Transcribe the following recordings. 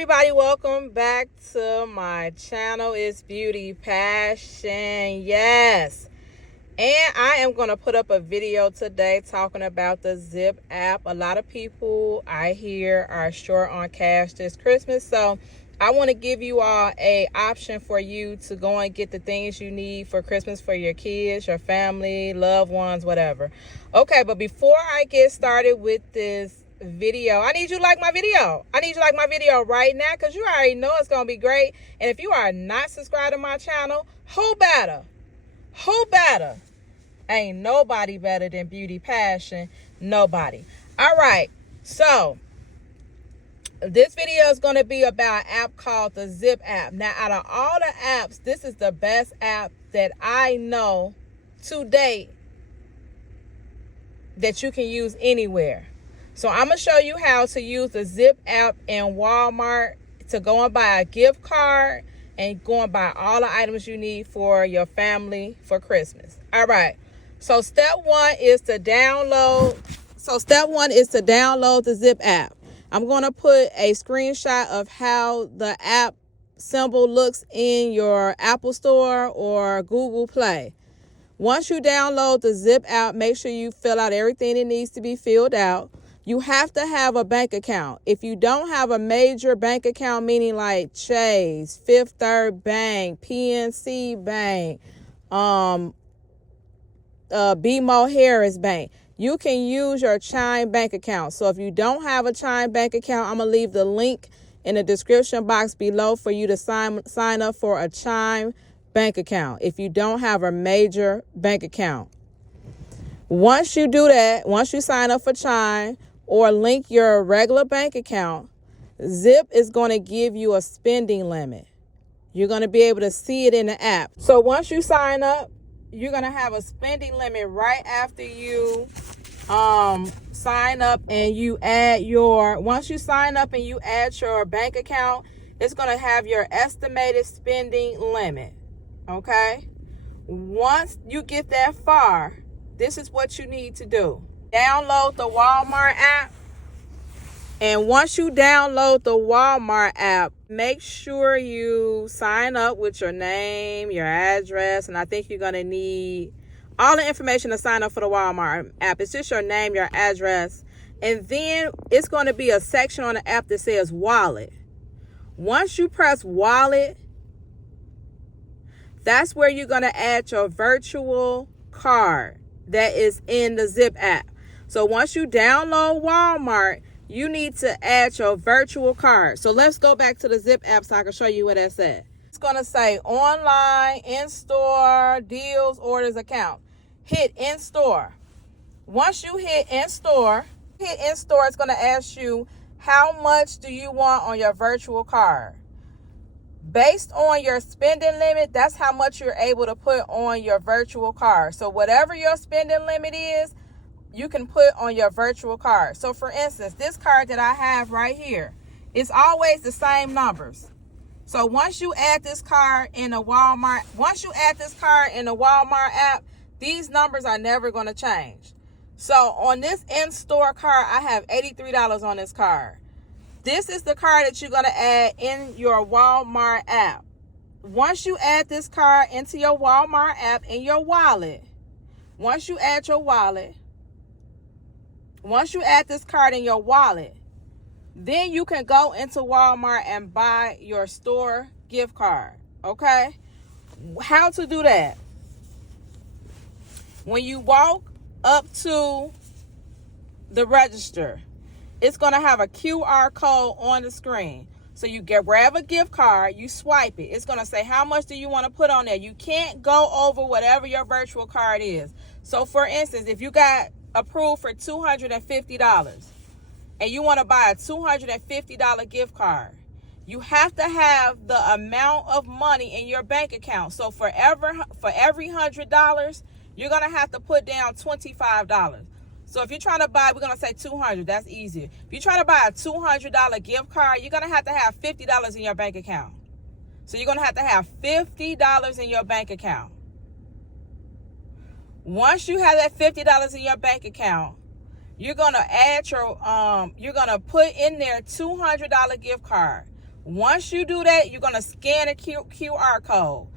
everybody, welcome back to my channel. It's Beauty Passion, yes. And I am going to put up a video today talking about the Zip app. A lot of people I hear are short on cash this Christmas, so I want to give you all a option for you to go and get the things you need for Christmas for your kids, your family, loved ones, whatever. Okay, but before I get started with this video, I need you to like my video. I need you to like my video right now, because you already know it's going to be great. And if you are not subscribed to my channel, who better? Who better? Ain't nobody better than Beauty Passion. Nobody. All right. So this video is going to be about an app called the Zip app. Now, out of all the apps, this is the best app that I know to date that you can use anywhere. So I'm going to show you how to use the Zip app in Walmart to go and buy a gift card and go and buy all the items you need for your family for Christmas. All right. So step one is to download. The Zip app. I'm going to put a screenshot of how the app symbol looks in your Apple Store or Google Play. Once you download the Zip app, make sure you fill out everything that needs to be filled out. You have to have a bank account. If you don't have a major bank account, meaning like Chase, Fifth Third Bank, PNC Bank, BMO Harris Bank, you can use your Chime bank account. So if you don't have a Chime bank account, I'm going to leave the link in the description box below for you to sign up for a Chime bank account if you don't have a major bank account. Once you do that, once you sign up for Chime or link your regular bank account, Zip is going to give you a spending limit. You're going to be able to see it in the app. So once you sign up, you're going to have a spending limit right after you sign up and you add your, once you sign up and you add your bank account, it's going to have your estimated spending limit. Okay? Once you get that far, this is what you need to do. Download the Walmart app. And once you download the Walmart app, make sure you sign up with your name, your address, and I think you're going to need all the information to sign up for the Walmart app. It's just your name, your address, and then it's going to be a section on the app that says Wallet. Once you press Wallet, that's where you're going to add your virtual card that is in the Zip app. So once you download Walmart, you need to add your virtual card. So let's go back to the Zip app so I can show you what that said. It's going to say online, in-store, deals, orders, account. Hit in-store. Once you hit in-store, it's going to ask you how much do you want on your virtual card. Based on your spending limit, that's how much you're able to put on your virtual card. So whatever your spending limit is, you can put on your virtual card. So for instance, this card that I have right here, it's always the same numbers. So once you add this card in the Walmart, app, these numbers are never going to change. So on this in-store card, I have $83 on this card. This is the card that you're going to add in your Walmart app. Once you add this card into your Walmart app in your wallet, once you add this card in your wallet, then you can go into Walmart and buy your store gift card. Okay? How to do that? When you walk up to the register, it's going to have a QR code on the screen. So you grab a gift card, you swipe it. It's going to say, how much do you want to put on there? You can't go over whatever your virtual card is. So for instance, if you got approved for $250 and you want to buy a $250 gift card, you have to have the amount of money in your bank account. So for every $100, you're going to have to put down $25. So if you're trying to buy, we're going to say $200. That's easier. If you're trying to buy a $200 gift card, you're going to have $50 in your bank account. So you're going to have $50 in your bank account. Once you have that $50 in your bank account, you're going to add your, you're going to put in there $200 gift card. Once you do that, you're going to scan a QR code.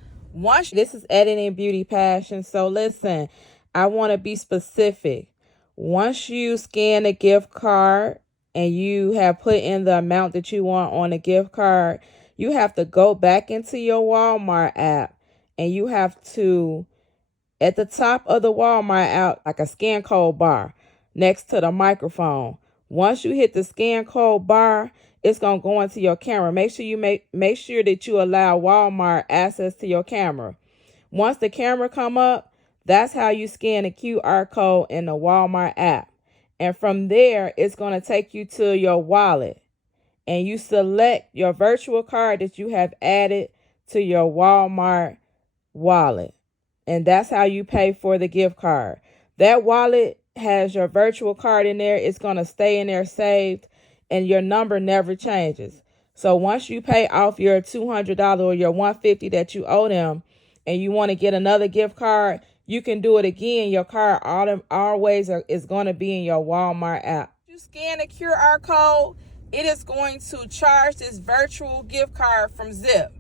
This is Editing Beauty Passion. So listen, I want to be specific. Once you scan a gift card and you have put in the amount that you want on the gift card, you have to go back into your Walmart app and you have to, at the top of the Walmart app, like a scan code bar next to the microphone. Once you hit the scan code bar, it's going to go into your camera. Make sure you make sure that you allow Walmart access to your camera. Once the camera come up, that's how you scan a QR code in the Walmart app. And from there, it's going to take you to your wallet. And you select your virtual card that you have added to your Walmart wallet. And that's how you pay for the gift card. That wallet has your virtual card in there. It's going to stay in there saved. And your number never changes. So once you pay off your $200 or your $150 that you owe them, and you want to get another gift card, you can do it again. Your card always is going to be in your Walmart app. You scan a QR code, it is going to charge this virtual gift card from Zip.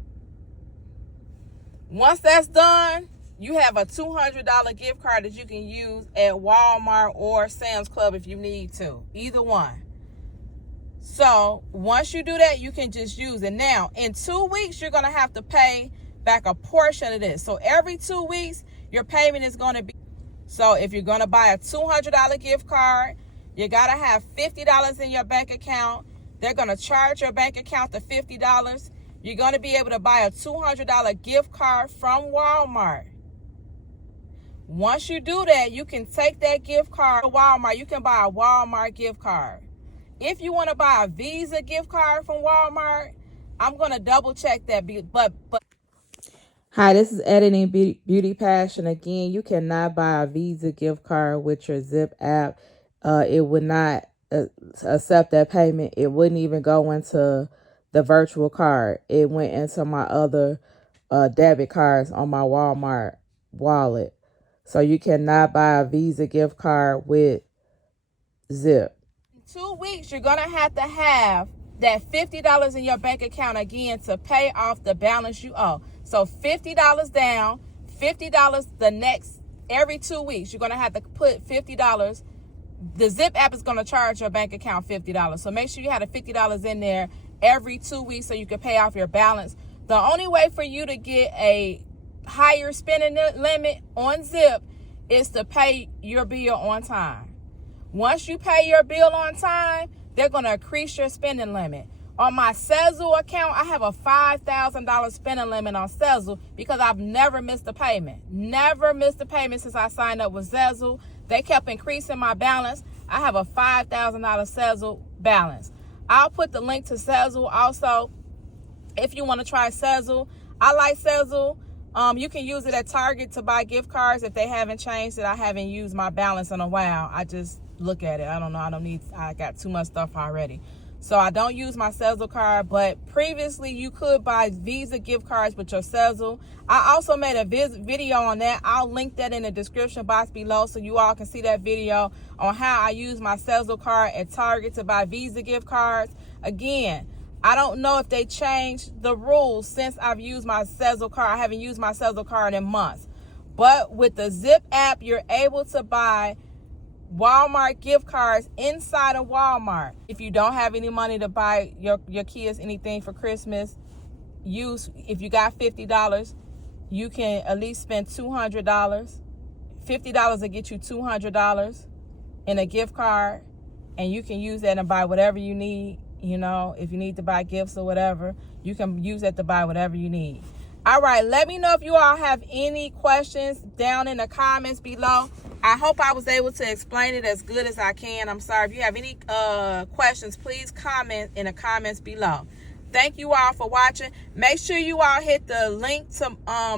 Once that's done, you have a $200 gift card that you can use at Walmart or Sam's Club if you need to. Either one. So once you do that, you can just use it. Now, in 2 weeks, you're going to have to pay back a portion of this. So every 2 weeks, your payment is going to be. So if you're going to buy a $200 gift card, you got to have $50 in your bank account. They're going to charge your bank account to $50. You're going to be able to buy a $200 gift card from Walmart. Once you do that, you can take that gift card to Walmart. You can buy a Walmart gift card. If you want to buy a Visa gift card from Walmart, I'm going to double check that. But Hi, this is Editing Beauty Passion. Again, you cannot buy a Visa gift card with your Zip app. It would not accept that payment. It wouldn't even go into the virtual card. It went into my other debit cards on my Walmart wallet. So you cannot buy a Visa gift card with Zip. 2 weeks, you're going to have that $50 in your bank account again to pay off the balance you owe. So $50 down, $50 the next, every 2 weeks, you're going to have to put $50. The Zip app is going to charge your bank account $50. So make sure you have the $50 in there every 2 weeks so you can pay off your balance. The only way for you to get a higher spending limit on Zip is to pay your bill on time. Once you pay your bill on time, they're going to increase your spending limit. On my Sezzle account, I have a $5,000 spending limit on Sezzle because I've never missed a payment. Never missed a payment since I signed up with Sezzle. They kept increasing my balance. I have a $5,000 Sezzle balance. I'll put the link to Sezzle also if you want to try Sezzle. I like Sezzle. You can use it at Target to buy gift cards if they haven't changed it. I haven't used my balance in a while. I just look at it. I don't know. I got too much stuff already. So I don't use my Sezzle card, but previously you could buy Visa gift cards with your Sezzle. I also made a video on that. I'll link that in the description box below so you all can see that video on how I use my Sezzle card at Target to buy Visa gift cards. Again, I don't know if they changed the rules since I've used my Sezzle card. I haven't used my Sezzle card in months. But with the Zip app, you're able to buy Walmart gift cards inside of Walmart. If you don't have any money to buy your kids anything for Christmas, if you got $50, you can at least spend $200. $50 will get you $200 in a gift card, and you can use that and buy whatever you need. You know, if you need to buy gifts or whatever, you can use that to buy whatever you need. All right, let me know if you all have any questions down in the comments below. I hope I was able to explain it as good as I can. I'm sorry. If you have any questions, please comment in the comments below. Thank you all for watching. Make sure you all hit the link to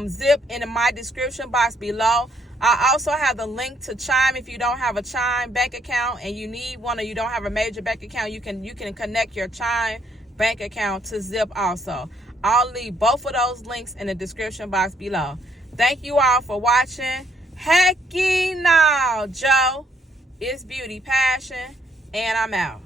Zip in my description box below. I also have the link to Chime. If you don't have a Chime bank account and you need one, or you don't have a major bank account, you can connect your Chime bank account to Zip also. I'll leave both of those links in the description box below. Thank you all for watching. Hecky now, Joe. It's Beauty Passion, and I'm out.